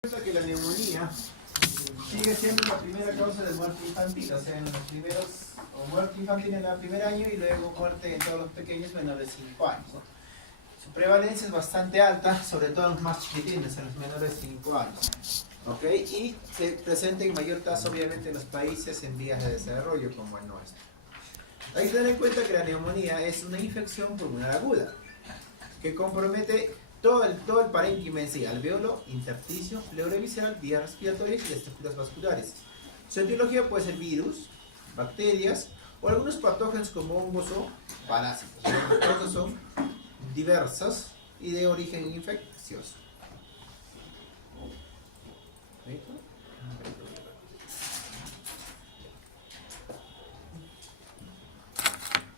Que la neumonía sigue siendo la primera causa de muerte infantil, o sea, en los primeros, o muerte infantil en el primer año y luego muerte en todos los pequeños menores de 5 años, ¿no? Su prevalencia es bastante alta, sobre todo en los más chiquitines, en los menores de 5 años, ¿ok? Y se presenta en mayor tasa obviamente en los países en vías de desarrollo como el nuestro. Hay que tener en cuenta que la neumonía es una infección pulmonar aguda que compromete todo el parénquima en sí, alveolo, intersticio, pleura visceral, vías respiratorias y estructuras vasculares. Su etiología puede ser virus, bacterias o algunos patógenos como hongos o parásitos. Todos son diversos y de origen infeccioso.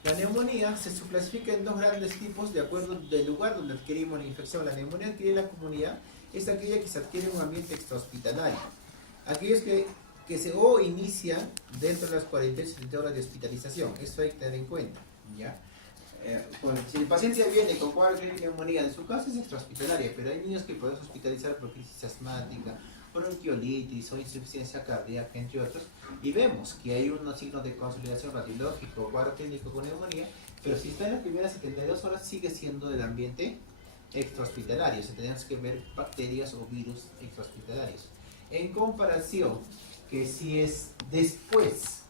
La neumonía se subclasifica en dos grandes tipos de acuerdo del lugar donde adquirimos la infección. La neumonía adquirida en la comunidad es aquella que se adquiere en un ambiente extrahospitalario. Aquellos que se inician dentro de las 48 horas de hospitalización. Eso hay que tener en cuenta, ¿ya? Si el paciente viene con cuadro clínico de neumonía en su casa es extrahospitalaria, pero hay niños que podemos hospitalizar por crisis asmática, bronquiolitis o insuficiencia cardíaca, entre otros, y vemos que hay unos signos de consolidación radiológico o cuadro clínico con neumonía, pero si está en las primeras 72 horas sigue siendo del ambiente extrahospitalario, o sea, tenemos que ver bacterias o virus extrahospitalarios. En comparación, que si es después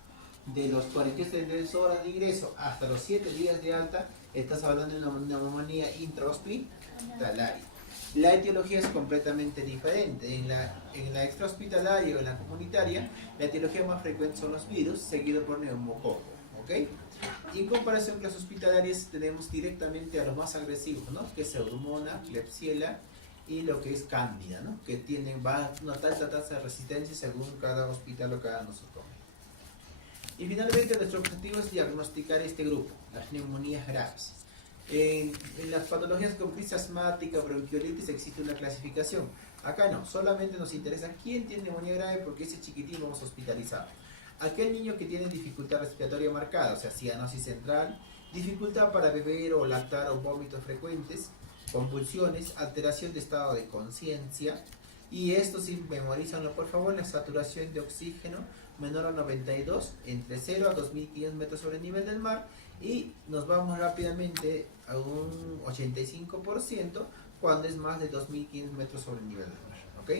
de los 48 horas de ingreso hasta los 7 días de alta, estás hablando de una neumonía intrahospitalaria. La etiología es completamente diferente. En la extrahospitalaria o en la comunitaria, la etiología más frecuente son los virus, seguido por neumococo, ¿ok? Y en comparación con las hospitalarias, tenemos directamente a los más agresivos, ¿no? Que es Pseudomonas, Klebsiella y lo que es Cándida, ¿no? Que tienen una alta tasa de resistencia según cada hospital o cada nosotros. Y finalmente, nuestro objetivo es diagnosticar este grupo, las neumonías graves. En las patologías con crisis asmática, bronquiolitis, existe una clasificación. Acá no, solamente nos interesa quién tiene neumonía grave porque ese chiquitín vamos a hospitalizar. Aquel niño que tiene dificultad respiratoria marcada, o sea, cianosis central, dificultad para beber o lactar o vómitos frecuentes, convulsiones, alteración de estado de conciencia, y esto sí, memorízanlo por favor, la saturación de oxígeno menor a 92, entre 0 a 2500 metros sobre el nivel del mar, y nos vamos rápidamente a un 85% cuando es más de 2500 metros sobre el nivel del mar, ¿ok?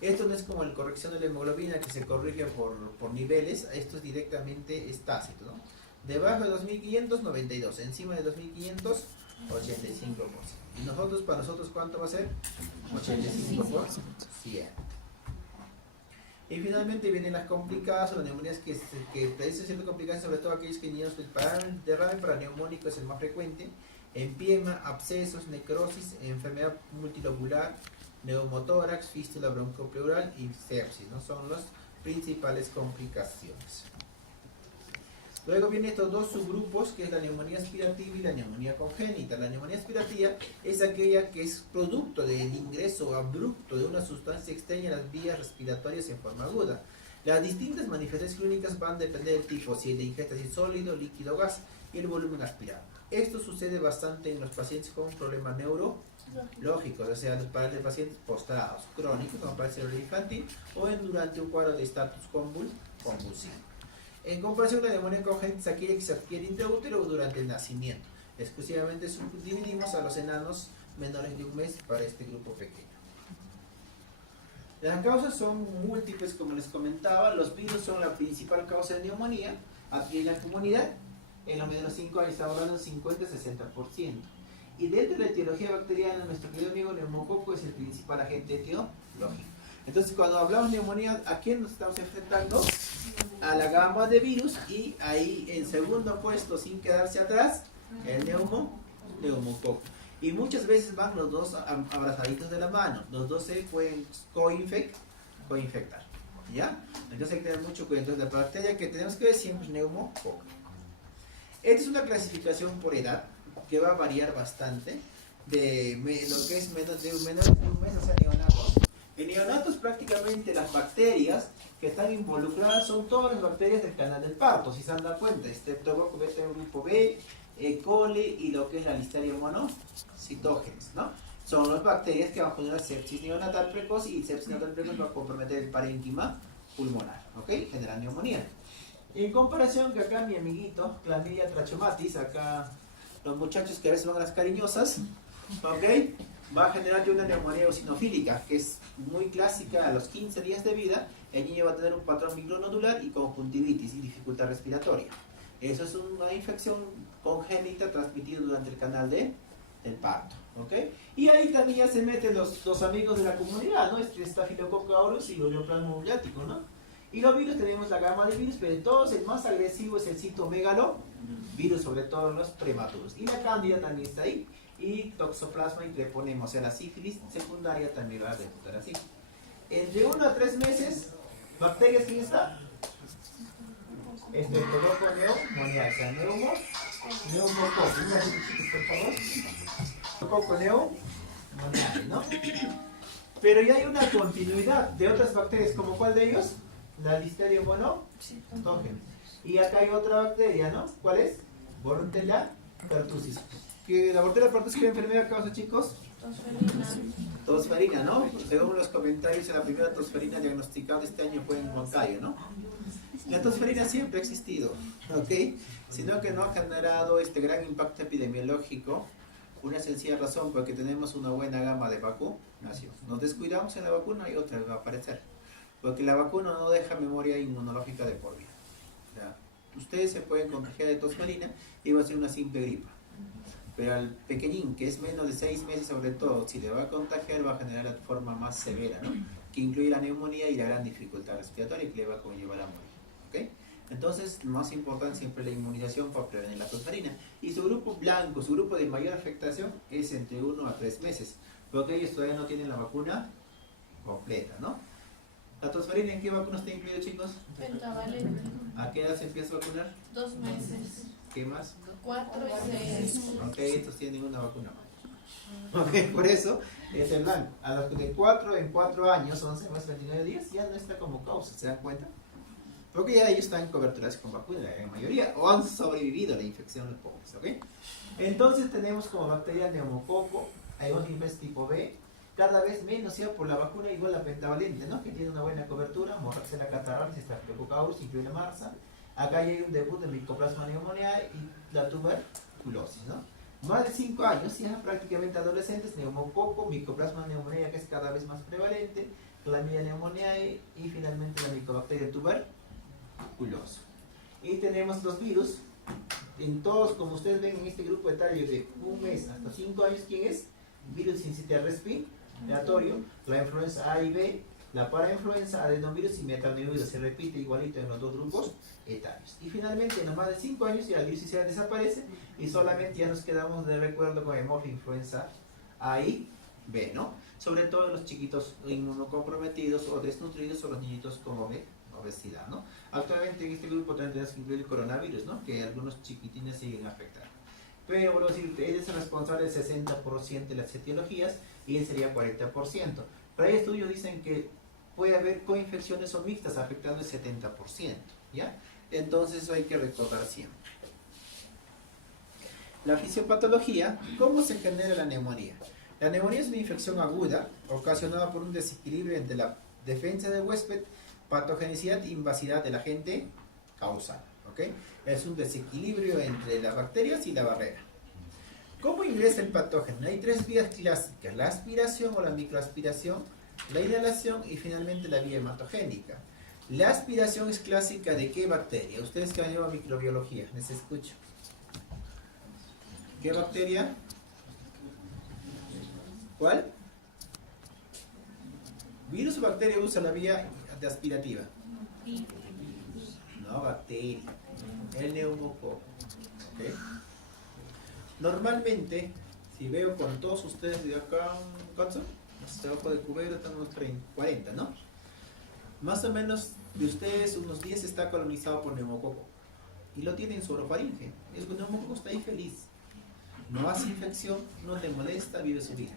Esto no es como la corrección de la hemoglobina que se corrige por niveles, esto es directamente es tácito, ¿no? Debajo de 2500, 92, encima de 2500, 85%. Y nosotros, para nosotros, ¿cuánto va a ser? 85 por 100. Y finalmente vienen las complicadas, las neumonías que predicen ciertas complicaciones, sobre todo aquellos que niños el derrame paraneumónico es el más frecuente, empiema, abscesos, necrosis, enfermedad multilobular, neumotórax, fístula broncopleural y sepsis, ¿no? Son las principales complicaciones. Luego vienen estos dos subgrupos, que es la neumonía aspirativa y la neumonía congénita. La neumonía aspirativa es aquella que es producto del ingreso abrupto de una sustancia extraña a las vías respiratorias en forma aguda. Las distintas manifestaciones clínicas van a depender del tipo, si la ingesta es sólido, líquido o gas, y el volumen aspirado. Esto sucede bastante en los pacientes con problemas neurológicos, o sea, para los pacientes postrados, crónicos, como para el cerebro infantil, o durante un cuadro de estatus convulsivo. En comparación, la neumonía congénita es aquella que se adquiere intraútero o durante el nacimiento. Exclusivamente subdividimos a los enanos menores de un mes para este grupo pequeño. Las causas son múltiples, como les comentaba. Los virus son la principal causa de neumonía. Aquí en la comunidad, en los menores de 5 años, estamos hablando del 50-60%. Y dentro de la etiología bacteriana, nuestro querido amigo neumococo es el principal agente etiológico. Entonces, cuando hablamos de neumonía, ¿a quién nos estamos enfrentando? A la gama de virus, y ahí en segundo puesto, sin quedarse atrás, el neumococo. Y muchas veces van los dos abrazaditos de la mano, los dos se pueden coinfectar, ¿ya? Entonces hay que tener mucho cuidado. Entonces la bacteria que tenemos que ver siempre es neumococo. Esta es una clasificación por edad que va a variar bastante de lo que es menos de un mes, o sea, neonatos. En neonatos prácticamente las bacterias que están involucradas son todas las bacterias del canal del parto, si se han dado cuenta, Streptococcus beta grupo B, E. coli y lo que es la Listeria monocitógenes, ¿no? son las bacterias que van a generar sepsis neonatal precoz, y sepsis neonatal precoz va a comprometer el parénquima pulmonar, ¿ok? Genera neumonía. En comparación que acá mi amiguito, Clamidia trachomatis, acá los muchachos que a veces van a las cariñosas, ¿ok? Va a generar una neumonía eosinofílica, que es muy clásica a los 15 días de vida. El niño va a tener un patrón micronodular y conjuntivitis y dificultad respiratoria. Eso es una infección congénita transmitida durante el canal del parto, ¿ok? Y ahí también ya se meten los amigos de la comunidad, ¿no? Staphylococcus aureus y Ureaplasma uvulaticus, ¿no? Y los virus, tenemos la gama de virus, pero de todos el más agresivo es el citomegalovirus, sobre todo en los prematuros. Y la cándida también está ahí. Y toxoplasma y treponema, o sea, la sífilis secundaria también va a debutar así. Entre 1 a 3 meses, bacterias, ¿quién está? Estreptococo neumoniae, o sea, neumococo. Una vez, por favor. Coco neumoniae, ¿no? Pero ya hay una continuidad de otras bacterias, ¿como cuál de ellos? La Listeria monocytogenes. Y acá hay otra bacteria, ¿no? ¿Cuál es? Bordetella pertussis. ¿Que la Bordetella pertussis qué enfermedad causa, chicos? Tosferina, ¿no? Según los comentarios, la primera tosferina diagnosticada este año fue en Huancayo, ¿no? La tosferina siempre ha existido, ¿ok? Sino que no ha generado este gran impacto epidemiológico. Una sencilla razón, porque tenemos una buena gama de vacunación. Nos descuidamos en la vacuna y otra va a aparecer. Porque la vacuna no deja memoria inmunológica de por vida. O sea, ustedes se pueden contagiar de tosferina y va a ser una simple gripa. Pero al pequeñín, que es menos de 6 meses sobre todo, si le va a contagiar, va a generar la forma más severa, ¿no? Que incluye la neumonía y la gran dificultad respiratoria que le va a conllevar a morir, ¿ok? Entonces, más importante siempre la inmunización para prevenir la tosferina. Y su grupo blanco, su grupo de mayor afectación es entre 1 a 3 meses, porque ellos todavía no tienen la vacuna completa, ¿no? ¿La tosferina en qué vacuna está incluido, chicos? Pentavalente. ¿A qué edad se empieza a vacunar? 2 meses. ¿Qué más? 4 y 6. Ok, estos tienen una vacuna más. Ok, por eso es el blanco. A los de 4 en 4 años, 11 más 29 días, ya no está como causa, ¿se dan cuenta? Porque ya ellos están coberturados con vacuna, la gran mayoría, o han sobrevivido a la infección los pobres, ¿ok? Entonces tenemos como bacteria neumococo, Aedes tipo B, cada vez menos, sea por la vacuna, igual la pentavalente, ¿no? Que tiene una buena cobertura, Moraxella catarrhalis, Staphylococcus aureus, incluye la marza. Acá ya hay un debut de Mycoplasma pneumoniae y la tuberculosis, ¿no? Más de 5 años, ya prácticamente adolescentes, neumococo, Mycoplasma pneumoniae, que es cada vez más prevalente, Clamidia pneumoniae y finalmente la Mycobacteria tuberculosa. Y tenemos los virus, en todos, como ustedes ven en este grupo etario de 1 mes hasta 5 años, ¿quién es? Virus sincitial respiratorio, la influenza A y B, la parainfluenza, adenovirus y metaneuvirus. Se repite igualito en los dos grupos etarios. Y finalmente, en los más de 5 años, ya el virus sincitial desaparece y solamente ya nos quedamos de recuerdo con hemofilufluenza A y B, ¿no? Sobre todo los chiquitos inmunocomprometidos o desnutridos o los niñitos con obesidad, ¿no? Actualmente en este grupo también tenemos que incluir el coronavirus, ¿no? Que algunos chiquitines siguen afectando. Pero, por decir, él es el responsable del 60% de las etiologías y él sería 40%. Pero hay estudios que dicen que puede haber coinfecciones o mixtas afectando el 70%, ¿ya? Entonces eso hay que recordar siempre. La fisiopatología, ¿cómo se genera la neumonía? La neumonía es una infección aguda ocasionada por un desequilibrio entre la defensa del huésped, patogenicidad e invasividad del agente causal. ¿Okay? Es un desequilibrio entre las bacterias y la barrera. ¿Cómo ingresa el patógeno? Hay 3 vías clásicas: la aspiración o la microaspiración, la inhalación y finalmente la vía hematogénica. La aspiración es clásica ¿de qué bacteria? Ustedes que han llevado microbiología, les escucho. ¿Qué bacteria? ¿Cuál? ¿Virus o bacteria usa la vía aspirativa? No, bacteria. El neumococo. ¿Okay? Normalmente, si veo con todos ustedes de acá, ¿cuántos son? Hasta abajo de cubero estamos 40, ¿no? Más o menos de ustedes, unos 10 está colonizado por neumococo. Y lo tiene en su orofaringe. El neumococo está ahí feliz. No hace infección, no le molesta, vive su vida.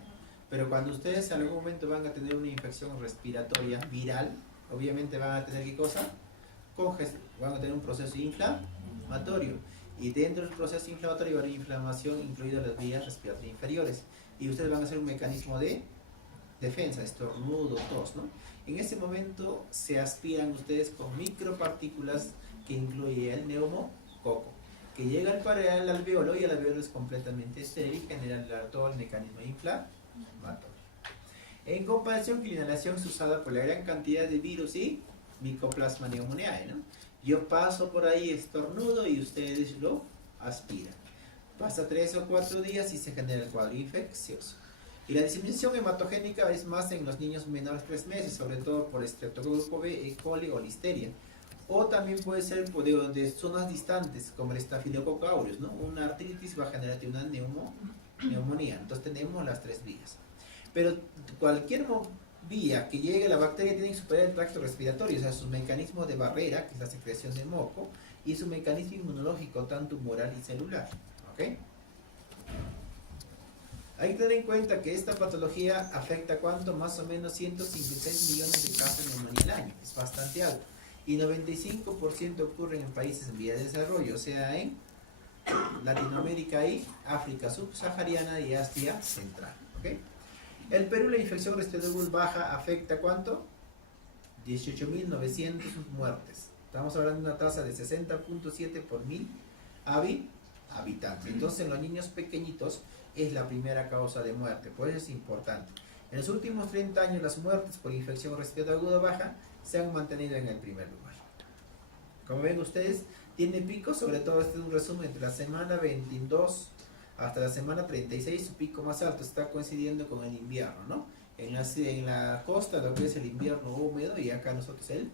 Pero cuando ustedes en algún momento van a tener una infección respiratoria viral, obviamente van a tener ¿qué cosa? Van a tener un proceso inflamatorio. Y dentro del proceso inflamatorio va a haber inflamación incluida en las vías respiratorias inferiores. y ustedes van a hacer un mecanismo de defensa, estornudo, tos, ¿no? En ese momento se aspiran ustedes con micropartículas que incluye el neumococo, que llega al alveolo y el alveolo es completamente estéril, genera todo el mecanismo inflamatorio. En comparación que la inhalación es usada por la gran cantidad de virus y Mycoplasma pneumoniae, ¿no? Yo paso por ahí, estornudo y ustedes lo aspiran. Pasa 3 o 4 días y se genera el cuadro infeccioso. Y la diseminación hematogénica es más en los niños menores de 3 meses, sobre todo por Streptococcus B, E. coli o listeria. O también puede ser de zonas distantes, como el Staphylococcus aureus, ¿no? Una artritis va a generar una neumonía. Entonces tenemos las 3 vías. Pero cualquier vía que llegue la bacteria tiene que superar el tracto respiratorio, o sea, su mecanismo de barrera, que es la secreción de moco, y su mecanismo inmunológico, tanto tumoral y celular. ¿Ok? Hay que tener en cuenta que esta patología afecta ¿cuánto? Más o menos 156 millones de casos de neumonía al año, es bastante alto. Y 95% ocurren en países en vía de desarrollo, o sea, en Latinoamérica y África subsahariana y Asia central. ¿Ok? El Perú, la infección respiratoria baja afecta ¿cuánto? 18.900 muertes. Estamos hablando de una tasa de 60.7 por 1000 habitantes. Entonces, en los niños pequeñitos es la primera causa de muerte, por eso es importante. En los últimos 30 años, las muertes por infección respiratoria aguda baja se han mantenido en el primer lugar. Como ven ustedes, tiene picos, sobre todo este es un resumen entre la semana 22 hasta la semana 36, su pico más alto está coincidiendo con el invierno, ¿no? En la costa lo que es el invierno húmedo y acá nosotros el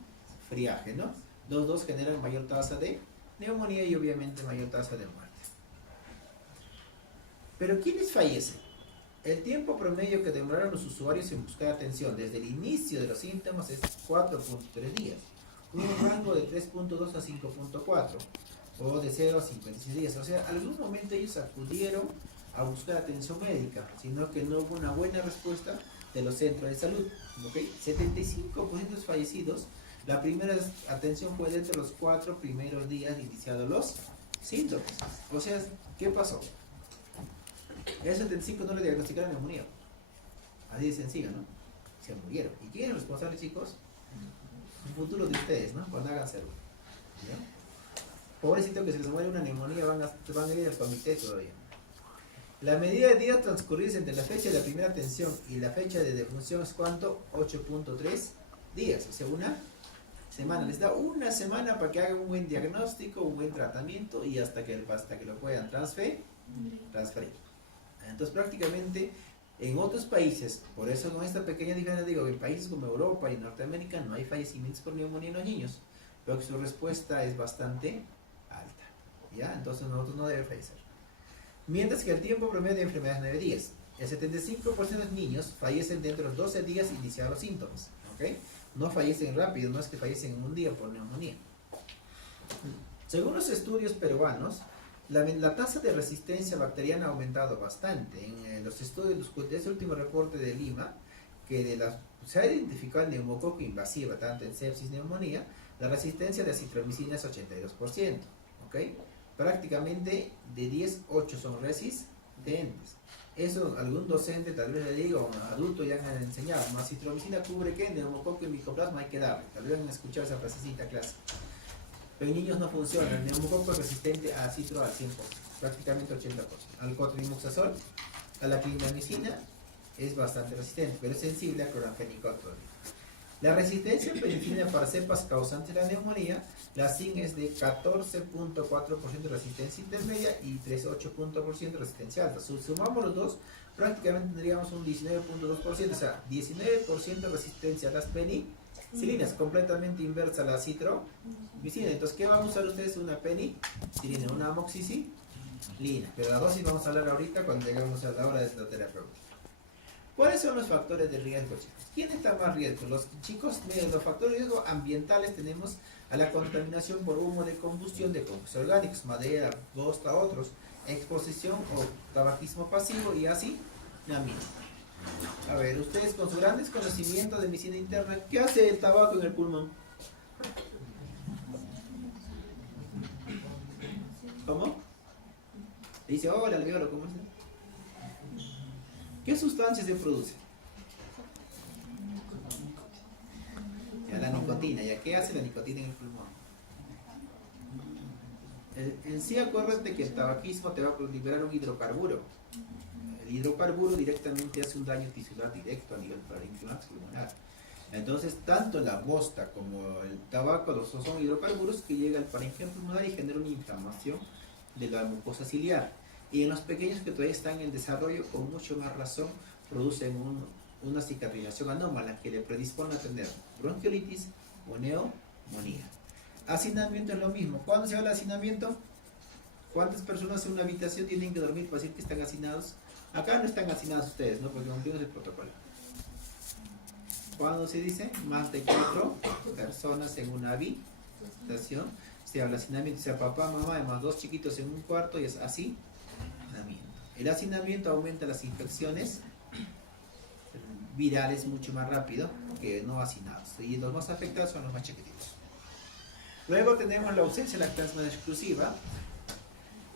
friaje, ¿no? Los dos generan mayor tasa de neumonía y obviamente mayor tasa de muerte. Pero ¿quiénes fallecen? El tiempo promedio que demoraron los usuarios en buscar atención desde el inicio de los síntomas es 4.3 días, un rango de 3.2 a 5.4 o de 0 a 56 días. O sea, algún momento ellos acudieron a buscar atención médica, sino que no hubo una buena respuesta de los centros de salud. ¿Okay? 75% de fallecidos, la primera atención fue dentro de los 4 primeros días iniciados los síntomas. O sea, ¿qué pasó? El 75 no le diagnosticaron neumonía. Así de sencillo, ¿no? Se murieron. ¿Y quién es el responsable, chicos? El futuro de ustedes, ¿no? Cuando hagan cero. ¿Ya? Pobrecito que se les muere una neumonía, van a ir al comité todavía. La medida de días transcurridos entre la fecha de la primera atención y la fecha de defunción es ¿cuánto? 8.3 días, o sea, una semana. Les da una semana para que hagan un buen diagnóstico, un buen tratamiento y hasta que lo puedan transferir. Entonces prácticamente en otros países, por eso con esta pequeña diferencia digo que en países como Europa y Norteamérica no hay fallecimientos por neumonía en los niños, pero que su respuesta es bastante alta, ¿ya? Entonces nosotros no debemos fallecer. Mientras que el tiempo promedio de enfermedad es 9 días. El 75% de los niños fallecen dentro de los 12 días iniciados los síntomas, ¿ok? No fallecen rápido, no es que fallecen en un día por neumonía. Según los estudios peruanos, la tasa de resistencia bacteriana ha aumentado bastante. En los estudios de este último reporte de Lima, que se ha identificado el neumococo invasiva, tanto en sepsis y neumonía, la resistencia de acitromicina es 82%. ¿Okay? Prácticamente de 10, 8 son resistentes. Eso algún docente tal vez le diga, o un adulto ya han enseñado, ¿no? Acitromicina cubre ¿qué? Neumococo y micoplasma, hay que darle. Tal vez han escuchado esa frasecita clase. Pero en niños no funciona. El neumococo es resistente a citro al 100%, prácticamente 80%. Al cotrimoxazol, a la clindamicina es bastante resistente, pero es sensible al cloranfenicol todavía. La resistencia a penicilina para cepas causantes de la neumonía, la CIN es de 14.4% de resistencia intermedia y 3.8% de resistencia alta. Si sumamos los dos, prácticamente tendríamos un 19.2%, o sea, 19% de resistencia a las penicilinas, completamente inversa a la citromicina. Entonces, ¿qué van a usar ustedes? Una penicilina, una amoxicilina. Pero la dosis vamos a hablar ahorita cuando lleguemos a la hora de la terapéutica. ¿Cuáles son los factores de riesgo, chicos? ¿Quién está más riesgo? Los chicos, miren, los factores de riesgo ambientales tenemos a la contaminación por humo de combustión de compuestos orgánicos, madera, bosta, otros, exposición o tabaquismo pasivo y así, amino. A ver, ustedes con sus grandes conocimientos de medicina interna, ¿qué hace el tabaco en el pulmón? ¿Cómo? Dice, hola, alveolo, ¿cómo estás? ¿Qué sustancia se produce? Ya, la nicotina. ¿Ya qué hace la nicotina en el pulmón? En sí, acuérdate que el tabaquismo te va a liberar un hidrocarburo. El hidrocarburo directamente hace un daño tisular directo a nivel parenquima pulmonar. Entonces, tanto la bosta como el tabaco son hidrocarburos que llega al parenquima pulmonar y genera una inflamación de la mucosa ciliar. Y en los pequeños que todavía están en desarrollo, con mucho más razón, producen una cicatrización anómala que le predispone a tener bronquiolitis o neumonía. Hacinamiento es lo mismo. ¿Cuándo se habla de hacinamiento? ¿Cuántas personas en una habitación tienen que dormir para decir que están hacinados? Acá no están hacinados ustedes, ¿no? Porque cumplimos el protocolo. ¿Cuándo se dice? Más de 4 personas en una habitación. Se habla de hacinamiento, o sea, papá, mamá, más 2 chiquitos en un cuarto y es así. El hacinamiento aumenta las infecciones virales mucho más rápido que no hacinados. Y los más afectados son los más chiquititos. Luego tenemos la ausencia de lactancia exclusiva.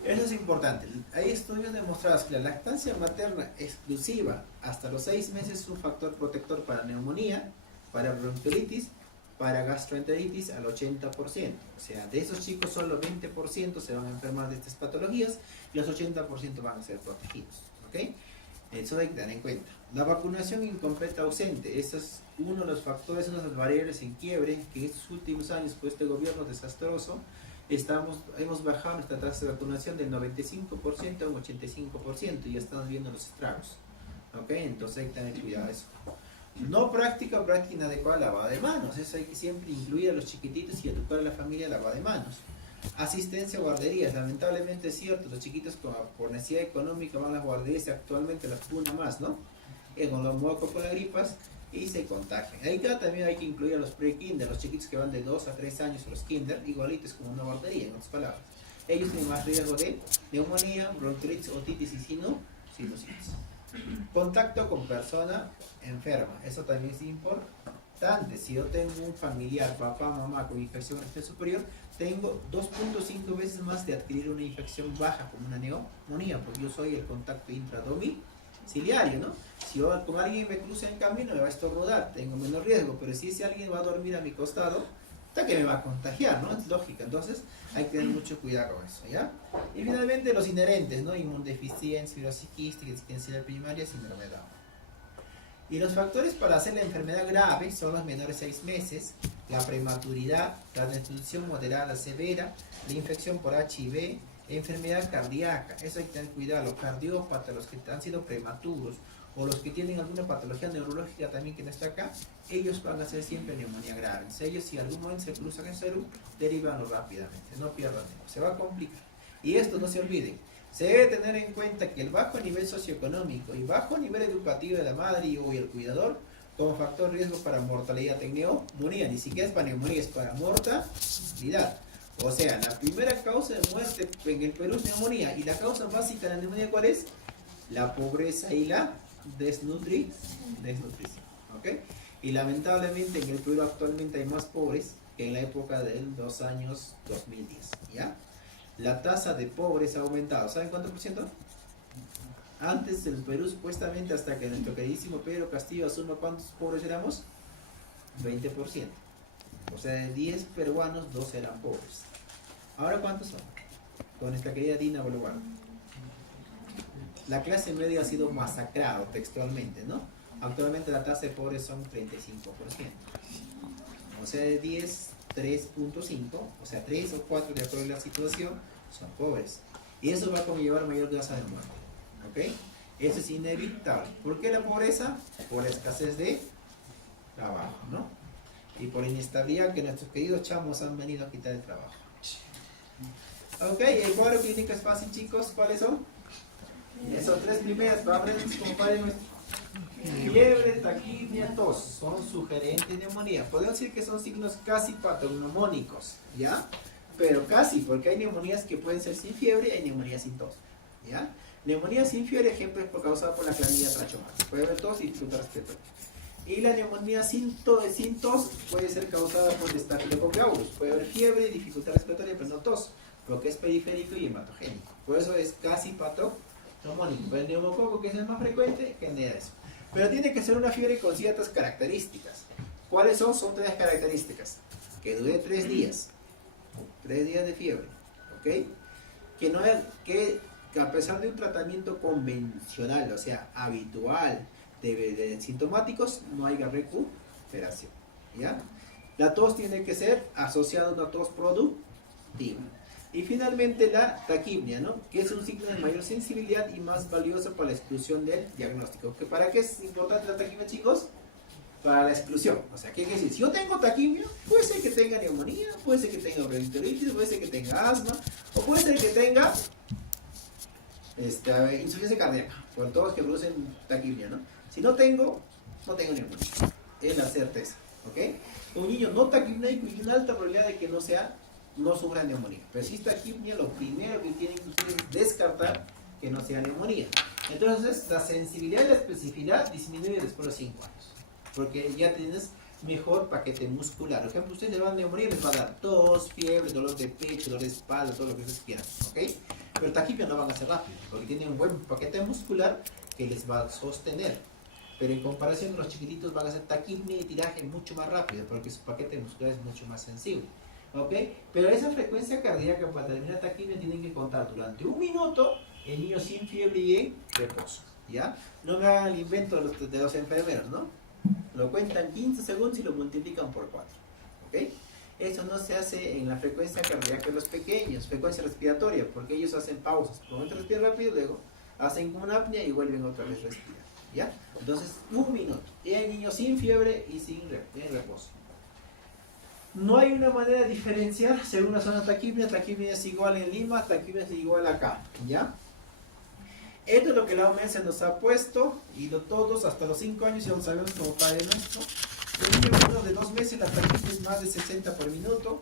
Eso es importante. Hay estudios demostrados que la lactancia materna exclusiva hasta los 6 meses es un factor protector para neumonía, para bronquiolitis, para gastroenteritis al 80%. O sea, de esos chicos solo 20% se van a enfermar de estas patologías y los 80% van a ser protegidos. ¿Ok? Eso hay que tener en cuenta. La vacunación incompleta ausente, ese es uno de los factores, una de las variables en quiebre que en estos últimos años, con este gobierno desastroso, hemos bajado nuestra tasa de vacunación del 95% a un 85% y ya estamos viendo los estragos. ¿Ok? Entonces hay que tener cuidado de eso. No práctica o práctica inadecuada lavado de manos. Eso hay que siempre incluir a los chiquititos y educar a la familia a lavado de manos. Asistencia a guarderías, lamentablemente es cierto, los chiquitos por necesidad económica van a las guarderías y actualmente las puna más, ¿no? Con los mocos, con las gripas y se contagian. Ahí también hay que incluir a los pre-kinder, los chiquitos que van de 2 a 3 años, los kinder, igualitos como una guardería, en otras palabras. Ellos tienen más riesgo de neumonía, bronquiolitis, otitis y sinusitis. Contacto con persona enferma, eso también es importante. Si yo tengo un familiar, papá, mamá con infección respiratoria superior, tengo 2.5 veces más de adquirir una infección baja como una neumonía, porque yo soy el contacto intradomiciliario, ¿no? Si yo con alguien me cruza en camino me va a estornudar, tengo menos riesgo, pero si ese alguien va a dormir a mi costado, hasta que me va a contagiar, ¿no? Es lógica, entonces hay que tener mucho cuidado con eso, ¿ya? Y finalmente los inherentes, ¿no? Inmunodeficiencia, fibrosis quística, existencia primaria, síndrome de Down. Y los factores para hacer la enfermedad grave son los menores de 6 meses, la prematuridad, la desnutrición moderada severa, la infección por HIV, la enfermedad cardíaca. Eso hay que tener cuidado. Los cardiópatas, los que han sido prematuros o los que tienen alguna patología neurológica también que no está acá, ellos van a ser siempre neumonía grave. Entonces, ellos si algún momento se cruzan en salud, derivanlo rápidamente, no pierdan tiempo, se va a complicar. Y esto no se olviden. Se debe tener en cuenta que el bajo nivel socioeconómico y bajo nivel educativo de la madre y el cuidador como factor de riesgo para mortalidad en neumonía, ni siquiera es para neumonía, es para mortalidad. O sea, la primera causa de muerte en el Perú es neumonía y la causa básica de la neumonía ¿cuál es? La pobreza y la desnutrición. ¿Ok? Y lamentablemente en el Perú actualmente hay más pobres que en la época de los años 2010, ¿ya? La tasa de pobres ha aumentado. ¿Saben cuánto por ciento? Antes en el Perú supuestamente hasta que nuestro queridísimo Pedro Castillo asuma cuántos pobres éramos, 20%. O sea, de 10 peruanos, 2 eran pobres. ¿Ahora cuántos son? Con esta querida Dina Boluarte. La clase media ha sido masacrada textualmente, ¿no? Actualmente la tasa de pobres son 35%. O sea, de 10, 3.5, o sea, 3 o 4 de acuerdo a la situación, son pobres. Y eso va a conllevar mayor tasa de muerte. ¿Ok? Eso es inevitable. ¿Por qué la pobreza? Por la escasez de trabajo, ¿no? Y por la inestabilidad que nuestros queridos chamos han venido a quitar el trabajo. Ok, el cuadro clínico es fácil, chicos. ¿Cuáles son? Esas 3 primeras palabras como padre nuestro. Fiebre, taquidia, tos son sugerentes de neumonía. Podemos decir que son signos casi patognomónicos, ¿ya? Pero casi, porque hay neumonías que pueden ser sin fiebre y hay neumonías sin tos, ¿ya? Neumonía sin fiebre, ejemplo, es causada por la clamidia trachomatis. Puede haber tos y dificultad respiratoria. Y la neumonía sin tos puede ser causada por Staphylococcus aureus. Puede haber fiebre y dificultad respiratoria, pero no tos, porque es periférico y hematogénico. Por eso es casi patognomónico. neumónico. Pero el neumococo, que es el más frecuente, genera eso. Pero tiene que ser una fiebre con ciertas características. ¿Cuáles son? Son 3 características. Que dure 3 días. 3 días de fiebre. ¿Ok? Que a pesar de un tratamiento convencional, o sea, habitual, de sintomáticos, no haya recuperación. ¿Ya? La tos tiene que ser asociada a una tos productiva. Y finalmente la taquipnia, ¿no? Que es un signo de mayor sensibilidad y más valioso para la exclusión del diagnóstico. ¿Para qué es importante la taquipnia, chicos? Para la exclusión. O sea, ¿qué quiere decir? Si yo tengo taquipnia, puede ser que tenga neumonía, puede ser que tenga bronquiolitis, puede ser que tenga asma, o puede ser que tenga insuficiencia cardíaca, por todos que producen taquipnia, ¿no? Si no tengo neumonía. Es la certeza, ¿ok? Un niño no taquipnéico y una alta probabilidad de que no sufra neumonía. Pero si es taquipnia, lo primero que tienen que ustedes es descartar que no sea neumonía. Entonces, la sensibilidad y la especificidad disminuye después de los 5 años. Porque ya tienes mejor paquete muscular. Por ejemplo, ustedes le van a neumonía y les va a dar tos, fiebre, dolor de pecho, dolor de espalda, todo lo que ustedes quieran, ¿ok? Pero taquipnia no van a ser rápido, porque tienen un buen paquete muscular que les va a sostener. Pero en comparación con los chiquititos van a hacer taquipnia y tiraje mucho más rápido, porque su paquete muscular es mucho más sensible, ¿ok? Pero esa frecuencia cardíaca para terminar taquipnia tienen que contar durante 1 minuto el niño sin fiebre y en reposo, ¿ya? No me hagan el invento de los enfermeros, ¿no? Lo cuentan 15 segundos y lo multiplican por 4, ¿ok? Eso no se hace en la frecuencia cardíaca de los pequeños, frecuencia respiratoria, porque ellos hacen pausas. Por un momento respiran rápido, luego hacen una apnea y vuelven otra vez a respirar, ¿ya? Entonces, 1 minuto. Y hay niños sin fiebre y sin reposo. No hay una manera de diferenciar según la zona taquipnia. Taquipnia es igual en Lima, taquipnia es igual acá, ¿ya? Esto es lo que la OMS nos ha puesto, y todos hasta los 5 años ya lo sabemos como Padre Nuestro. En un niño de 2 meses la taquipnia es más de 60 por minuto,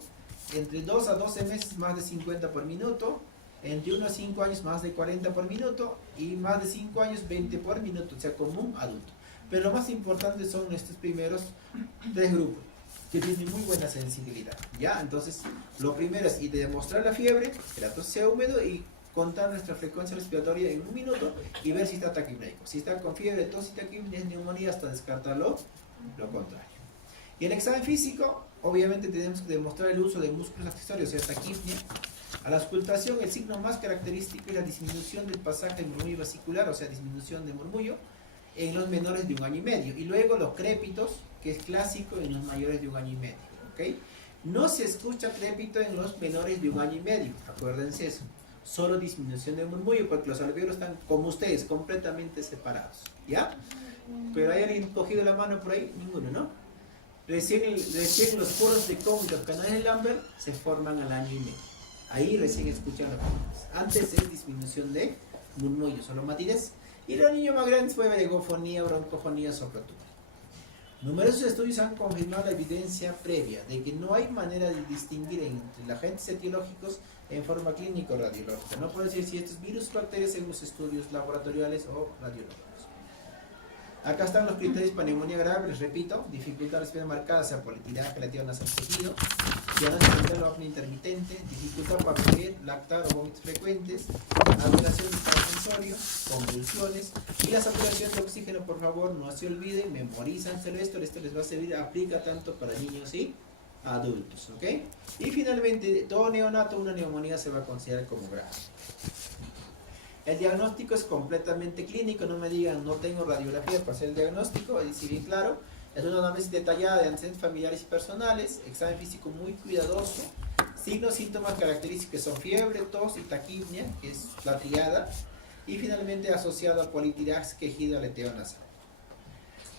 entre 2 a 12 meses más de 50 por minuto, entre 1 a 5 años más de 40 por minuto, y más de 5 años 20 por minuto, o sea, como un adulto. Pero lo más importante son estos primeros 3 grupos, que tienen muy buena sensibilidad, ¿ya? Entonces, lo primero es ir a demostrar la fiebre, que la tos sea húmedo, y contar nuestra frecuencia respiratoria en 1 minuto y ver si está taquipnéico. Si está con fiebre, tos y taquipnia, es neumonía, hasta descartarlo lo contrario. Y en examen físico, obviamente tenemos que demostrar el uso de músculos accesorios, o sea, taquipnia. A la auscultación, el signo más característico es la disminución del pasaje del murmullo vesicular, o sea, disminución de murmullo en los menores de 1 año y medio. Y luego los crépitos, que es clásico en los mayores de 1 año y medio, ¿ok? No se escucha crépito en los menores de 1 año y medio, acuérdense eso. Solo disminución de murmullo, porque los alveolos están como ustedes, completamente separados, ¿ya? Pero hay alguien cogido la mano por ahí, ninguno, ¿no? Recién los poros de Kohn y los canales de Lambert se forman al año y medio. Ahí recién escuchan las palabras. Antes es disminución de murmullo, solo matines. Y los niños más grandes fue bregofonía, broncofonía, soplotura. Numerosos estudios han confirmado la evidencia previa de que no hay manera de distinguir entre los agentes etiológicos en forma clínica o radiológica. No puedo decir si estos virus o bacterias en los estudios laboratoriales o radiológicos. Acá están los criterios para neumonía grave, les repito: dificultad respiratoria marcada, o sea, politidad relativa nasal tejido, diagnóstico central o apnea intermitente, dificultad para beber, lactar o vómitos frecuentes, alteración del estado sensorio, convulsiones, y la saturación de oxígeno. Por favor, no se olviden, memorízanselo esto les va a servir, aplica tanto para niños y adultos, ¿ok? Y finalmente, todo neonato, una neumonía se va a considerar como grave. El diagnóstico es completamente clínico, no me digan no tengo radiografía para hacer el diagnóstico, ahí sí bien claro. Es una análisis detallada de antecedentes familiares y personales, examen físico muy cuidadoso, signos, síntomas característicos que son fiebre, tos y taquipnia, que es la triada, y finalmente asociado a politirax, quejido, aleteo nasal.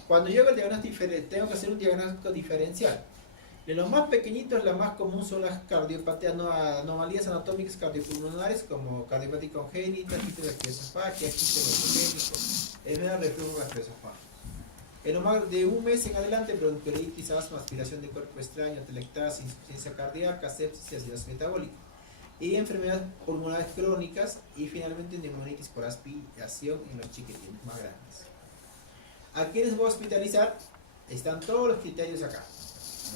Cuando llego al diagnóstico, tengo que hacer un diagnóstico diferencial. De los más pequeñitos, la más común son las cardiopatías, anomalías anatómicas cardiopulmonares, como cardiopatía congénita, quiste de esofágica, quiste esofágico, enfermedad de reflujo gastroesofágico. En lo más de 1 mes en adelante, bronquiolitis, asma, aspiración de cuerpo extraño, telectasia, insuficiencia cardíaca, sepsis y acidosis metabólica. Y enfermedades pulmonares crónicas, y finalmente neumonitis por aspiración en los chiquitines más grandes. ¿A quiénes voy a hospitalizar? Están todos los criterios acá,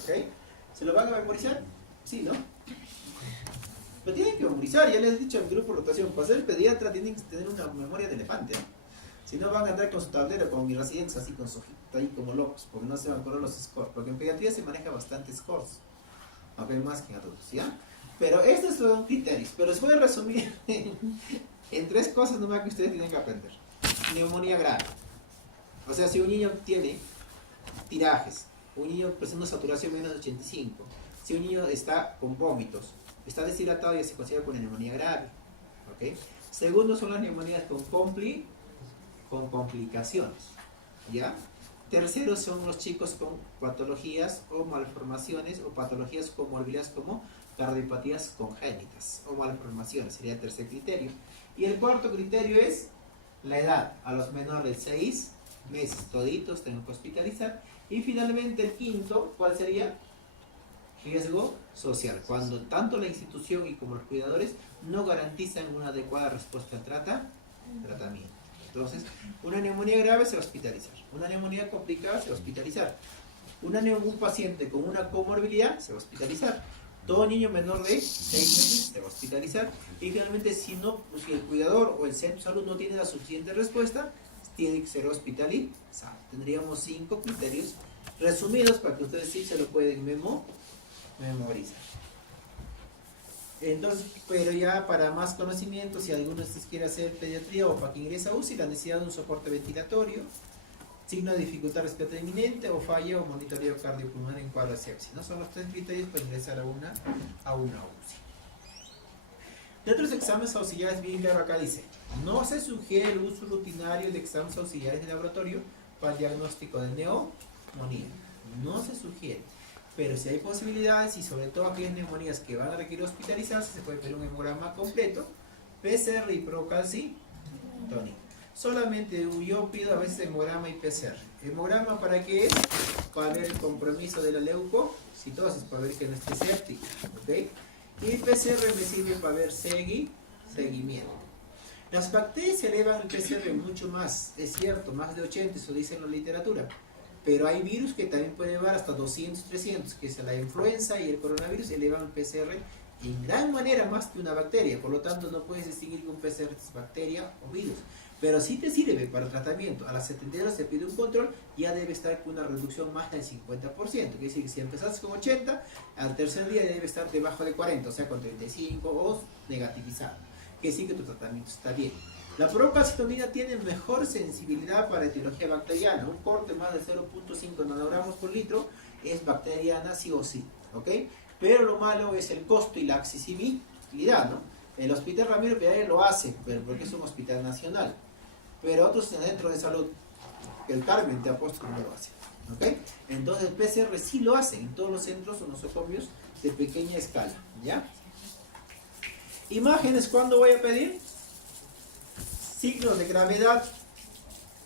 ¿ok? ¿Se lo van a memorizar? Sí, ¿no? Pero tienen que memorizar, ya les he dicho en grupo de rotación, para ser pediatra tienen que tener una memoria de elefante, ¿no? Si no van a andar con su tablero, como mis residentes, así con su hojita ahí como locos, porque no se van a acordar los scores, porque en pediatría se maneja bastante scores, aunque más que en adultos, ¿ya? Pero estos son criterios, pero les voy a resumir en 3 cosas nomás que ustedes tienen que aprender. Neumonía grave, o sea, si un niño tiene tirajes, un niño presenta saturación menos de 85, si un niño está con vómitos, está deshidratado, ya se considera con neumonía grave, ¿ok? Segundo son las neumonías con complicaciones, ¿ya? Tercero son los chicos con patologías o malformaciones o patologías comorbidas como cardiopatías congénitas o malformaciones, sería el tercer criterio. Y el cuarto criterio es la edad, a los menores de 6 meses, toditos tengo que hospitalizar. Y finalmente el quinto, ¿cuál sería? Riesgo social, cuando tanto la institución y como los cuidadores no garantizan una adecuada respuesta al tratamiento. Entonces, una neumonía grave se va a hospitalizar, una neumonía complicada se va a hospitalizar, un paciente con una comorbilidad se va a hospitalizar, todo niño menor de 6 meses se va a hospitalizar, y finalmente si el cuidador o el centro de salud no tiene la suficiente respuesta, tiene que ser hospitalizado. Tendríamos 5 criterios resumidos para que ustedes sí se lo pueden memorizar. Entonces, pero ya para más conocimiento, si alguno de ustedes quiere hacer pediatría o para que ingrese a UCI, la necesidad de un soporte ventilatorio, signo de dificultad respiratoria inminente o falla o monitoreo cardiopulmonar en cuadro de sepsis, ¿no? Son los 3 criterios para ingresar a una UCI. De otros exámenes auxiliares, bien claro acá dice, no se sugiere el uso rutinario de exámenes auxiliares de laboratorio para el diagnóstico de neumonía. No se sugiere. Pero si hay posibilidades y sobre todo aquellas neumonías que van a requerir hospitalizarse, se puede pedir un hemograma completo, PCR y procalcitónico. Solamente yo pido a veces hemograma y PCR. ¿Hemograma para qué es? Para ver el compromiso de la leucocitosis, para ver que no esté séptico, ¿ok? Y PCR me sirve para ver seguimiento. Las bacterias se elevan el PCR mucho más, es cierto, más de 80, eso dice en la literatura. Pero hay virus que también pueden llevar hasta 200, 300, que es la influenza y el coronavirus, elevan el PCR en gran manera más que una bacteria. Por lo tanto, no puedes distinguir que un PCR es bacteria o virus. Pero sí te sirve para el tratamiento. A las 70 horas se pide un control, ya debe estar con una reducción más del 50%. Quiere decir que si empezaste con 80, al tercer día debe estar debajo de 40, o sea, con 35 o negativizado. Quiere decir que tu tratamiento está bien. La procalcitonina tiene mejor sensibilidad para etiología bacteriana. Un corte más de 0.5 nanogramos por litro es bacteriana sí o sí, ¿ok? Pero lo malo es el costo y la accesibilidad, ¿no? El Hospital Ramiro Piedra lo hace, pero porque es un hospital nacional. Pero otros centros de salud, el Carmen te apuesto que no lo hace, ¿ok? Entonces el PCR sí lo hacen en todos los centros o nosocomios de pequeña escala, ¿ya? Imágenes, ¿cuándo voy a pedir? Signos de gravedad,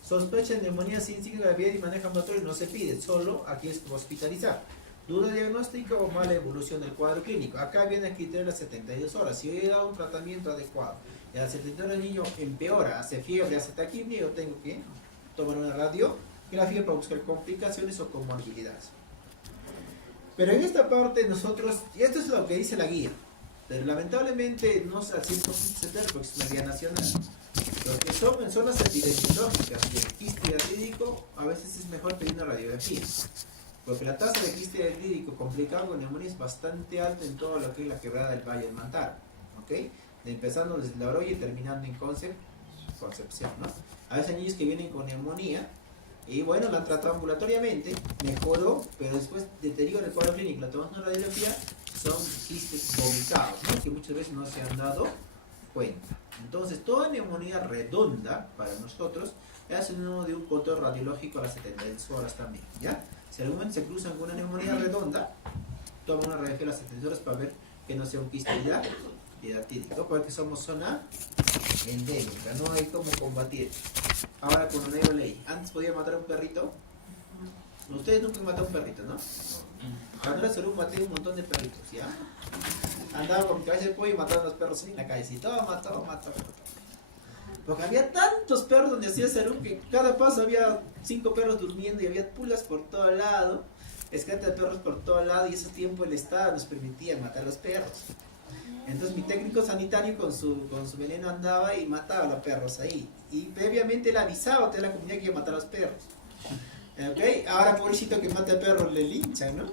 sospecha de neumonía sin signo de gravedad y manejo ambulatorio no se pide, solo aquí es hospitalizar. Duda diagnóstica o mala evolución del cuadro clínico. Acá viene el criterio de las 72 horas. Si yo he dado un tratamiento adecuado y a las 72 horas el niño empeora, hace fiebre, hace taquipnia, yo tengo que tomar una radiografía para buscar complicaciones o comorbilidades. Pero en esta parte nosotros, y esto es lo que dice la guía, pero lamentablemente no es al 100% certero porque es una guía nacional. Lo que son en zonas epidemiológicas de quiste hidratídico, a veces es mejor pedir una radiografía. Porque la tasa de quiste hidratídico complicado con neumonía es bastante alta en todo lo que es la quebrada del Valle del Mantaro. ¿Ok? Empezando desde la Oroya y terminando en Concepción, ¿no? A veces hay niños que vienen con neumonía y bueno, la han tratado ambulatoriamente, mejoró, pero después deteriora el cuadro clínico, la tomamos una radiografía, son quistes vomitados, ¿no? Que muchas veces no se han dado cuenta. Entonces, toda neumonía redonda para nosotros es uno de un control radiológico a las 72 horas también, ¿ya? Si en algún momento se cruzan con una neumonía redonda, toma una radiografía a las 72 horas para ver que no sea un quiste hidratídico, porque somos zona endémica, no hay cómo combatir. Ahora con una nueva ley, antes podía matar a un perrito, ustedes nunca han matado a un perrito, ¿no? Cuando era Cerú maté un montón de perritos, ¿ya? Andaba con mi cabeza de pollo y mataba a los perros en la calle, y toma. Porque había tantos perros donde hacía Cerú que cada paso había 5 perros durmiendo y había pulas por todo lado, escate de perros por todo lado, y ese tiempo el Estado nos permitía matar a los perros. Entonces mi técnico sanitario con su veneno andaba y mataba a los perros ahí. Y previamente él avisaba a toda la comunidad que iba a matar a los perros. ¿Ok? Ahora pobrecito que mata al perro le linchan, ¿no?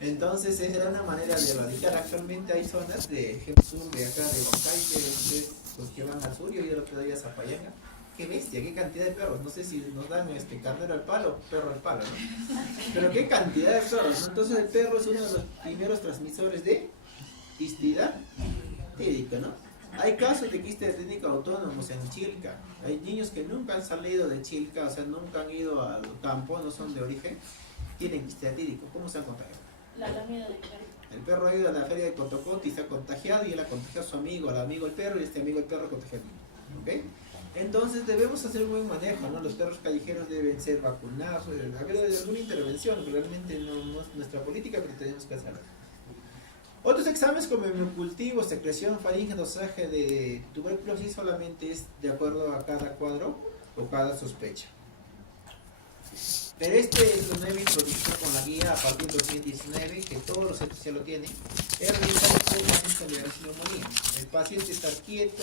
Entonces esa era una manera de erradicar. Actualmente hay zonas de ejemplo sur de acá de Huancay, que ustedes los que van al sur y hoy el otro día a Zapayanga. Qué bestia, qué cantidad de perros. No sé si nos dan carnero al palo o perro al palo, ¿no? Pero qué cantidad de perros, ¿no? Entonces el perro es uno de los primeros transmisores de histidad tídica, ¿no? Hay casos de quistes técnicos autónomos en Chilca. Hay niños que nunca han salido de Chilca, o sea, nunca han ido al campo, no son de origen, tienen quiste tídico. ¿Cómo se han contagiado? La lamida del perro. El perro ha ido a la feria de Cotocote y se ha contagiado y él ha contagiado a su amigo, al amigo el perro, y este amigo el perro contagió al niño. ¿Ok? Entonces debemos hacer un buen manejo, ¿no? Los perros callejeros deben ser vacunados, haber alguna intervención, realmente no es nuestra política, pero tenemos que hacerlo. Otros exámenes como hemocultivo, secreción faríngea, dosaje de tuberculosis solamente es de acuerdo a cada cuadro o cada sospecha. Pero este es una nueva introducción con la guía a partir de 2019, que todos los centros ya lo tienen, es realizar el paciente de neumonía. El paciente estar quieto,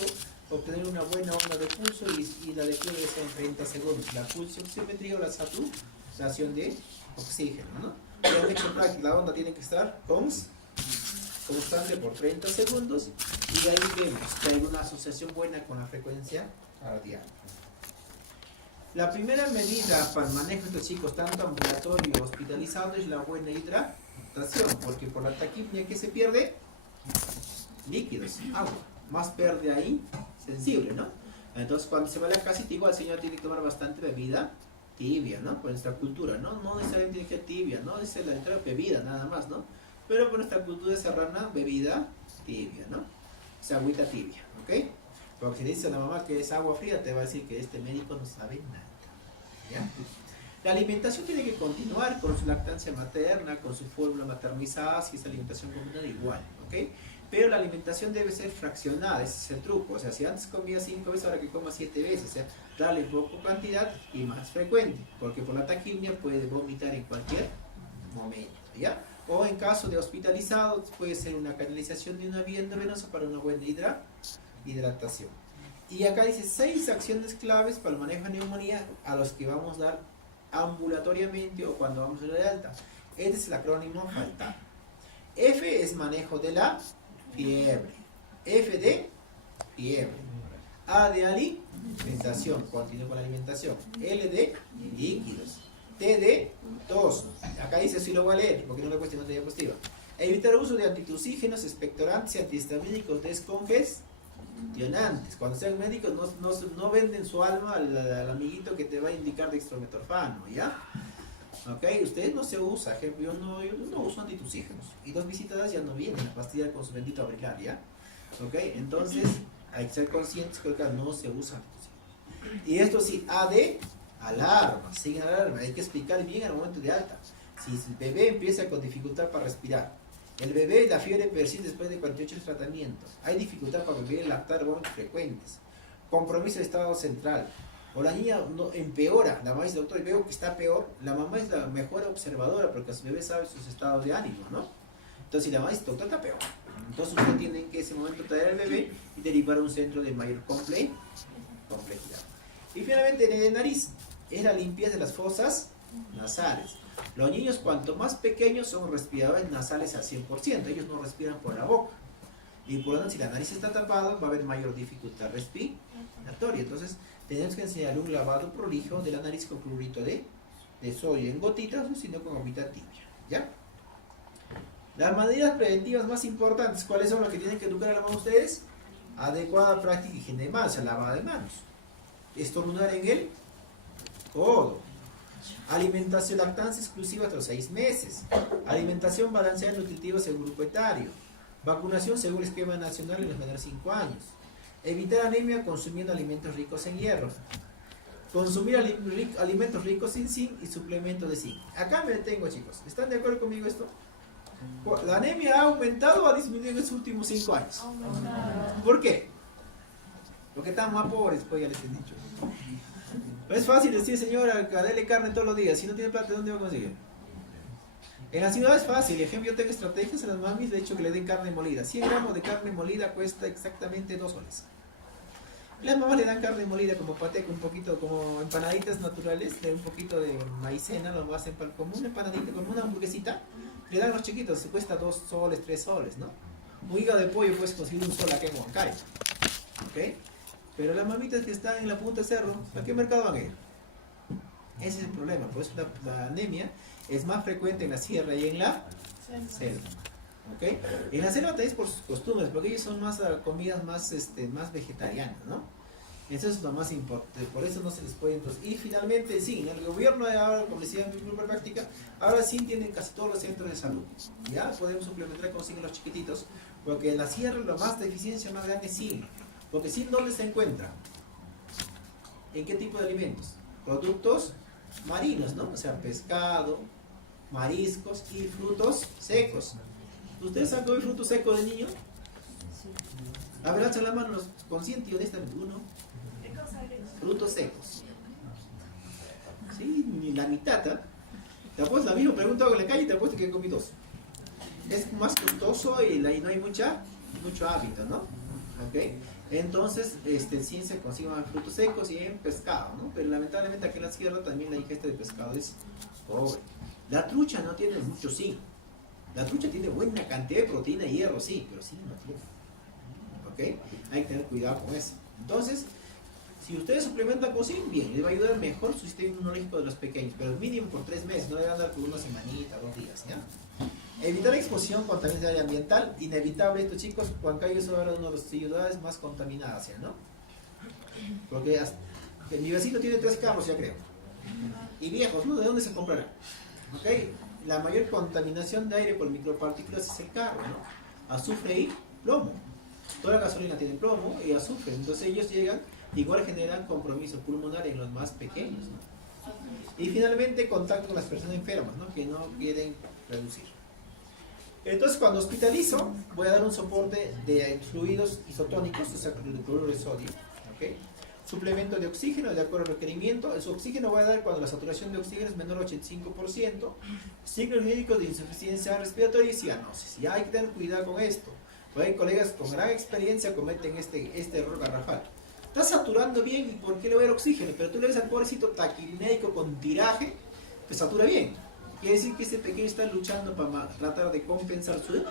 obtener una buena onda de pulso y la de fiebre debe en 30 segundos. La pulsioximetría o la saturación de oxígeno, ¿no? Y al hecho práctico, la onda tiene que estar constante por 30 segundos y de ahí vemos que hay una asociación buena con la frecuencia cardíaca. La primera medida para el manejo de estos chicos, tanto ambulatorio o hospitalizado, es la buena hidratación, porque por la taquipnea que se pierde líquidos, agua, más pierde ahí sensible, ¿no? Entonces cuando se va a la casita igual el señor tiene que tomar bastante bebida tibia, ¿no? Por nuestra cultura, ¿no? No necesariamente tiene que ser tibia, ¿no? Es la entrada bebida nada más, ¿no? Pero por nuestra cultura serrana, bebida tibia, ¿no? O sea, agüita tibia, ¿ok? Porque si le dices a la mamá que es agua fría, te va a decir que este médico no sabe nada, ¿ya? La alimentación tiene que continuar con su lactancia materna, con su fórmula maternizada, si es alimentación combinada igual, ¿ok? Pero la alimentación debe ser fraccionada, ese es el truco. O sea, si antes comía 5 veces, ahora que coma 7 veces. O sea, darle poco cantidad y más frecuente, porque por la taquipnea puede vomitar en cualquier momento, ¿ya? O en caso de hospitalizado, puede ser una canalización de una vía endovenosa para una buena hidratación. Y acá dice 6 acciones claves para el manejo de neumonía a los que vamos a dar ambulatoriamente o cuando vamos a dar de alta. Este es el acrónimo FALTAR. F es manejo de la fiebre. F de fiebre. A de alimentación, continúo con la alimentación. L de líquidos. T de tos. Acá dice, si lo voy a leer, porque no le cuesta nota diapositiva. Evitar uso de antitusígenos, expectorantes y antihistamínicos descongestionantes. Cuando sean médicos, no venden su alma al amiguito que te va a indicar dextrometorfano, ¿ya? Ok, ustedes no se usa, ejemplo, yo no uso antitusígenos. Y 2 visitadas ya no vienen la pastilla con su bendito auricular, ¿ya? Ok, entonces hay que ser conscientes que acá no se usa antitusígenos. Y esto sí, A de alarma, siguen alarma, hay que explicar bien al momento de alta. Si el bebé empieza con dificultad para respirar, el bebé la fiebre persiste después de 48 horas de tratamiento, hay dificultad para beber, lactar, vómitos frecuentes, compromiso de estado central, o la niña no, empeora, la mamá dice, doctor, veo que está peor, la mamá es la mejor observadora porque su bebé sabe sus estados de ánimo, ¿no? Entonces si la mamá dice, doctor, está peor, entonces usted tiene que en ese momento traer al bebé y derivar a un centro de mayor complejidad. Y finalmente en la nariz, es la limpieza de las fosas nasales. Los niños cuanto más pequeños son respiradores nasales al 100%, ellos no respiran por la boca. Y por lo tanto, si la nariz está tapada, va a haber mayor dificultad respiratoria. Entonces, tenemos que enseñar un lavado prolijo de la nariz con cloruro de sodio en gotitas, o sino con agüita tibia, ¿ya? Las medidas preventivas más importantes, ¿cuáles son las que tienen que educar a la mano ustedes? Adecuada práctica y higiene de manos, lavada de manos. Estornudar en el codo. Alimentación lactancia exclusiva hasta los 6 meses. Alimentación balanceada nutritiva según grupo etario. Vacunación según el esquema nacional en los menores de 5 años. Evitar anemia consumiendo alimentos ricos en hierro. Consumir alimentos ricos en zinc y suplementos de zinc. Acá me detengo, chicos. ¿Están de acuerdo conmigo esto? ¿La anemia ha aumentado o ha disminuido en los últimos 5 años? ¿Por qué? Porque están más pobres, pues ya les he dicho. No es fácil decir, señora, dele carne todos los días. Si no tiene plata, ¿dónde va a conseguir? En la ciudad es fácil, ejemplo, yo tengo estrategias en las mamis, de hecho que le den carne molida. 100 gramos de carne molida cuesta exactamente 2 soles. Las mamás le dan carne molida como pateco, un poquito como empanaditas naturales, de un poquito de maicena, lo hacen como una empanadita, como una hamburguesita. Le dan a los chiquitos, se cuesta 2 soles, 3 soles, ¿no? Un hígado de pollo puedes conseguir un sol acá en Huancayo. ¿Ok? Pero las mamitas que están en la punta del cerro, ¿a qué mercado van a ir? Ese es el problema, por eso la anemia es más frecuente en la sierra y en la selva. ¿Ok? En la selva tenéis por sus costumbres, porque ellos son más comidas más, más vegetarianas, ¿no? Eso es lo más importante, por eso no se les puede introducir. Y finalmente, sí, en el gobierno ahora, como decía en mi grupo de práctica, ahora sí tienen casi todos los centros de salud. Ya podemos suplementar con zinc los chiquititos, porque en la sierra la más deficiencia más grande es zinc. Porque zinc, ¿dónde se encuentra? ¿En qué tipo de alimentos? Productos marinos, ¿no? O sea, pescado, mariscos y frutos secos. ¿Ustedes han comido frutos secos de niño? A ver, alza la mano, consciente y honestamente. Uno. Frutos secos. Sí, ni la mitad, ¿eh? Te apuesto, la misma pregunta hago en la calle y te apuesto que comí 2. Es más costoso y no hay mucho hábito, ¿no? ¿Ok? Entonces, sí se consiguen frutos secos y en pescado, ¿no? Pero lamentablemente aquí en la sierra también la ingesta de pescado es pobre. La trucha no tiene mucho zinc. La trucha tiene buena cantidad de proteína y hierro, sí, pero zinc no tiene. ¿Ok? Hay que tener cuidado con eso. Entonces, si ustedes suplementan con zinc, bien, les va a ayudar mejor su sistema inmunológico de los pequeños, pero mínimo por 3 meses, no le van a dar por una semanita, 2 días, ¿ya? Evitar exposición, contaminación ambiental, inevitable esto, chicos. Huancayo es ahora una de las ciudades más contaminadas, ¿ya, no? Porque mi vecino tiene 3 carros, ya creo, y viejos, ¿no? ¿De dónde se comprarán? ¿Ok? La mayor contaminación de aire por micropartículas es el carro, ¿no? Azufre y plomo. Toda la gasolina tiene plomo y azufre, entonces ellos llegan, igual generan compromiso pulmonar en los más pequeños, ¿no? Y finalmente, contacto con las personas enfermas, ¿no? Que no quieren reducir. Entonces, cuando hospitalizo, voy a dar un soporte de fluidos isotónicos, o sea, de cloruro de sodio, ¿ok? Suplemento de oxígeno de acuerdo al requerimiento. El oxígeno voy a dar cuando la saturación de oxígeno es menor al 85%. Signos clínicos de insuficiencia respiratoria y cianosis. Ya hay que tener cuidado con esto. Porque hay colegas con gran experiencia cometen este error garrafal. Está saturando bien, ¿y por qué le voy a dar oxígeno? Pero tú le ves al pobrecito taquinédico con tiraje, pues satura bien. Quiere decir que este pequeño está luchando para tratar de compensar su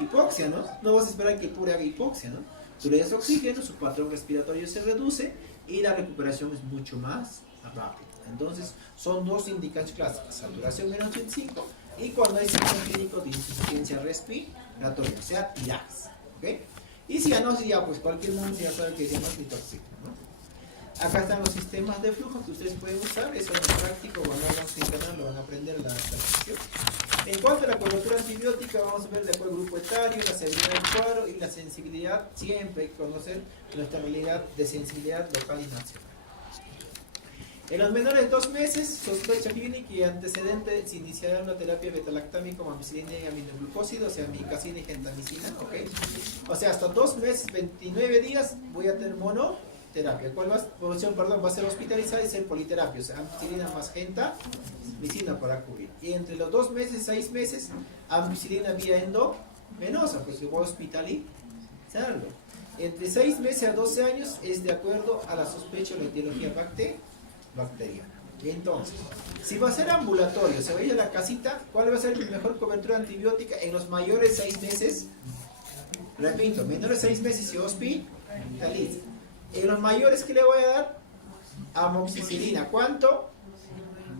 hipoxia, ¿no? No vas a esperar que el pobre haga hipoxia, ¿no? Tú le das oxígeno, su patrón respiratorio se reduce y la recuperación es mucho más rápida. Entonces, son 2 indicaciones clásicas: saturación menos 85 y cuando hay signos clínicos de insuficiencia respiratoria, o sea, tirajes, ¿ok? Y cianosis, ya pues cualquier mundo ya sabe que es más oxígeno, ¿no? Acá están los sistemas de flujo que ustedes pueden usar, eso es práctico, cuando hagan su canal lo van a aprender la transmisión. En cuanto a la cobertura antibiótica, vamos a ver de acuerdo al grupo etario, la severidad del cuadro y la sensibilidad. Siempre hay que conocer nuestra realidad de sensibilidad local y nacional. En los menores de 2 meses, sospecha clínica y antecedente, se iniciará una terapia beta-lactámica como ampicilina y aminoglucósido, o sea, amicacina y gentamicina, ¿ok? O sea, hasta 2 meses, 29 días, voy a tener monoterapia. ¿Cuál va a ser hospitalizada y ser politerapia? O sea, ampicilina más gentamicina para cubrir. Y entre los 2 meses y 6 meses, ampicilina vía endovenosa, pues se va a hospitalizarlo. Entre 6 meses a 12 años es de acuerdo a la sospecha o la etiología bacteriana. Entonces, si va a ser ambulatorio, se va a ir a la casita, ¿cuál va a ser mi mejor cobertura antibiótica en los mayores 6 meses? Repito, menores 6 meses se hospitaliza. En los mayores, ¿qué le voy a dar? Amoxicilina. ¿Cuánto?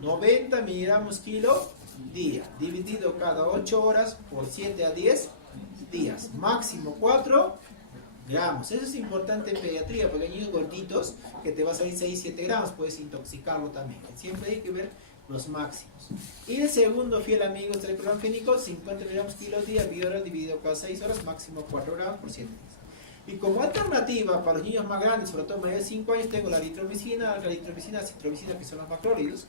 90 miligramos kilo día, dividido cada 8 horas por 7 a 10 días, máximo 4 gramos. Eso es importante en pediatría, porque hay niños gorditos que te va a salir 6-7 gramos, puedes intoxicarlo también. Siempre hay que ver los máximos. Y el segundo fiel amigo es el clorfénico, 50 miligramos kilo día, bioral dividido cada 6 horas, máximo 4 gramos por 7 días. Y como alternativa para los niños más grandes, sobre todo mayores de 5 años, tengo la eritromicina, citromicina, que son los macrólidos.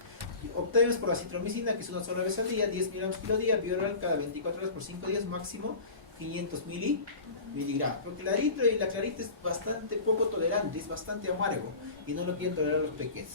Optemos por la citromicina, que es una sola vez al día, 10 miligramos kilo día, bioral cada 24 horas por 5 días, máximo 500 miligramos. Porque la eritro y la clarita es bastante poco tolerante, es bastante amargo y no lo quieren tolerar los pequeños.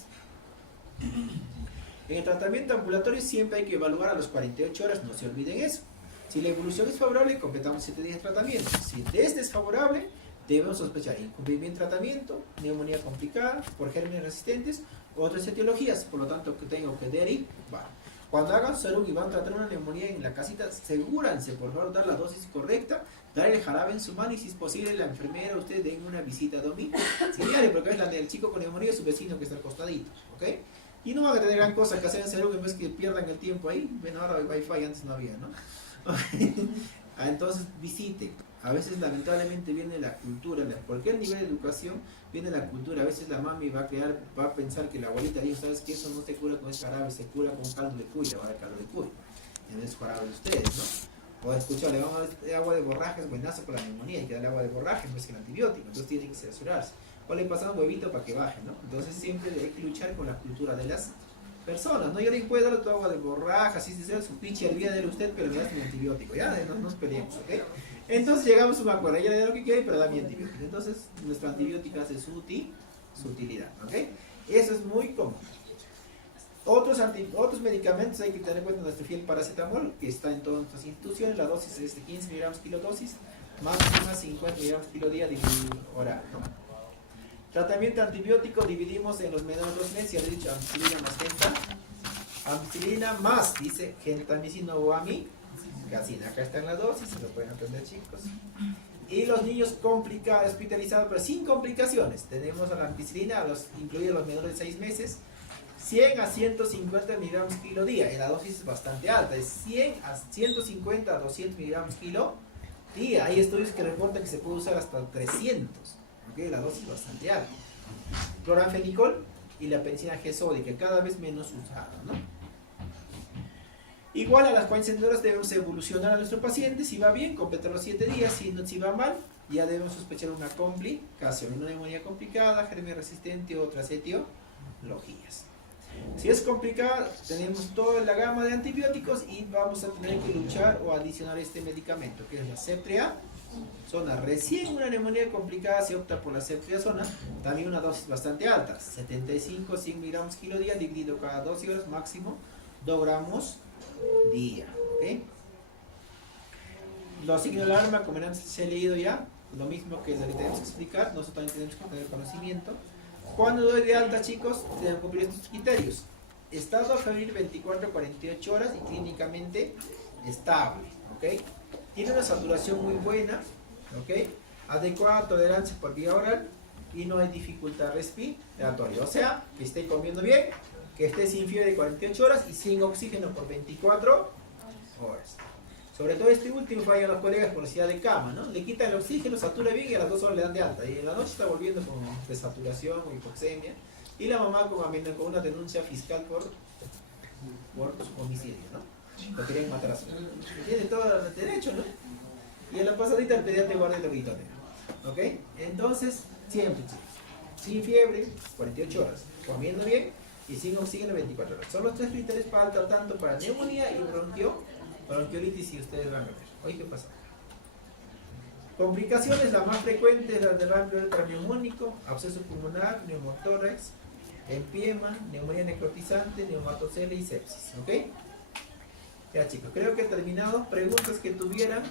En el tratamiento ambulatorio siempre hay que evaluar a las 48 horas, no se olviden eso. Si la evolución es favorable, completamos 7 días de tratamiento. Si es desfavorable, debemos sospechar incumplimiento de tratamiento, neumonía complicada por gérmenes resistentes u otras etiologías, por lo tanto que tengo que derivar. Cuando hagan su serum y van a tratar una neumonía en la casita, asegúrense por favor dar la dosis correcta, dar el jarabe en su mano y si es posible la enfermera o ustedes den una visita a domiciliaria, porque es la del chico con neumonía, su vecino que está al costadito, ¿ok? Y no van a tener gran cosa que hacer en serum en vez que pierdan el tiempo ahí. Bueno, ahora hay wifi, antes no había, ¿no? Entonces visite. A veces lamentablemente viene la cultura, cualquier nivel de educación viene la cultura. A veces la mami va a pensar que la abuelita dijo, ¿sabes qué? Eso no se cura con ese jarabe, se cura con caldo de cuy, le va a dar caldo de cuy. En el jarabe de ustedes, ¿no? O escucha, le vamos a dar agua de borraje, es buenazo para la neumonía, hay que darle agua de borraje, no es que el antibiótico, entonces tiene que censurarse. O le pasan un huevito para que baje, ¿no? Entonces siempre hay que luchar con la cultura de las personas, ¿no? Yo le puedo dar tu agua de borraja, así se sea su pinche hervida de usted, pero le das mi antibiótico, ya, no nos peleemos, ¿ok? Entonces llegamos a un acuerdo, ella le da lo que quiere, pero da mi antibiótico. Entonces nuestro antibiótico hace su utilidad, ¿ok? Eso es muy común. Otros medicamentos hay que tener en cuenta nuestro fiel paracetamol, que está en todas nuestras instituciones, la dosis es de 15 miligramos kilodosis, máxima 50 miligramos kilo día dividido oral, ¿no? Tratamiento antibiótico dividimos en los menores 2 meses, ya le he dicho, ampicilina más ampicilina más, dice gentamicina o amigacina. Acá está en la dosis, se lo pueden aprender chicos. Y los niños complicados, hospitalizados, pero sin complicaciones. Tenemos a la ampicilina, incluidos los menores de 6 meses, 100 a 150 miligramos kilo día. Y la dosis es bastante alta, es 100 a 150 a 200 miligramos kilo día. Hay estudios que reportan que se puede usar hasta 300. ¿Okay? La dosis es bastante alta. Cloranfenicol y la penicilina G sódica, cada vez menos usada, ¿no? Igual a las 46 horas debemos evolucionar a nuestro paciente. Si va bien, completar los 7 días. Si va mal, ya debemos sospechar una complicación, una neumonía complicada, germen resistente o otras etiologías. Si es complicada, tenemos toda la gama de antibióticos y vamos a tener que luchar o adicionar este medicamento, que es la ceftriaxona. Recién una neumonía complicada se opta por la ceftriaxona, también una dosis bastante alta, 75-100 miligramos kilo día, dividido cada 12 horas, máximo 2 gramos día. ¿Okay? Los signos de alarma, como antes he leído ya, lo mismo que lo que tenemos que explicar, nosotros también tenemos que tener conocimiento. Cuando doy de alta, chicos, deben cumplir estos criterios: estado febril 24-48 horas y clínicamente estable, ¿ok? Tiene una saturación muy buena, ¿ok? Adecuada tolerancia por vía oral y no hay dificultad respiratoria, o sea, que esté comiendo bien, que esté sin fiebre de 48 horas y sin oxígeno por 24 horas. Sobre todo este último falla a los colegas por necesidad de cama, ¿no? Le quitan el oxígeno, satura bien y a las 2 horas le dan de alta. Y en la noche está volviendo con desaturación o hipoxemia. Y la mamá con una denuncia fiscal por homicidio, ¿no? Lo querían matar a su hijo. Tiene todo el derecho, ¿no? Y en la pasadita el pediatra guarda el auditorio. ¿Ok? Entonces, siempre, sin fiebre, 48 horas. Comiendo bien y sin oxígeno 24 horas. Son los 3 criterios para alta, tanto para neumonía y bronquiolitis, si ustedes van a ver. Oye, ¿qué pasa? Complicaciones, la más frecuente es la del amplio neumónico, absceso pulmonar, neumotórax, empiema, neumonía necrotizante, neumatocele y sepsis. ¿Ok? Ya chicos, creo que he terminado. Preguntas que tuvieran.